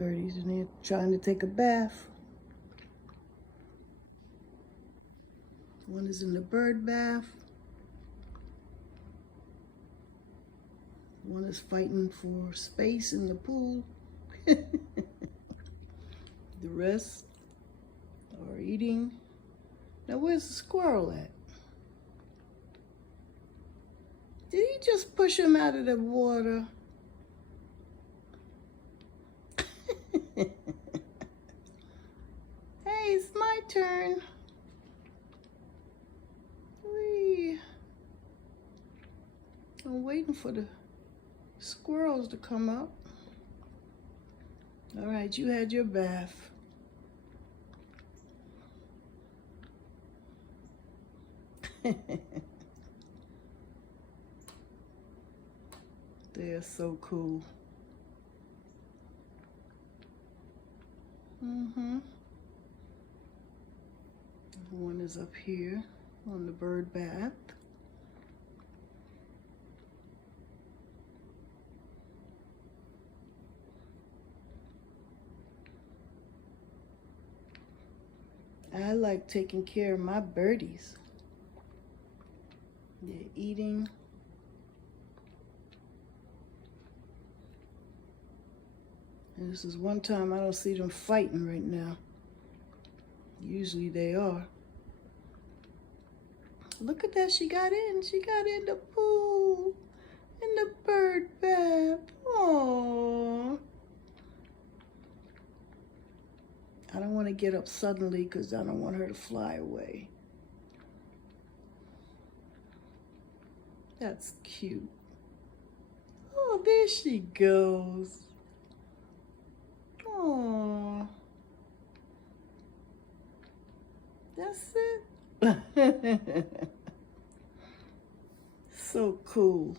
Birdie's in there trying to take a bath. One is in the bird bath. One is fighting for space in the pool. The rest are eating. Now where's the squirrel at? Did he just push him out of the water? Hey, it's my turn. Whee. I'm waiting for the squirrels to come up. All right, you had your bath. They're so cool. One is up here on the bird bath. I like taking care of my birdies. They're eating. And this is one time I don't see them fighting right now. Usually they are. Look at that, she got in. She got in the pool, in the bird bath. Aww. I don't want to get up suddenly because I don't want her to fly away. That's cute. Oh, there she goes. Aww. That's it. So cool.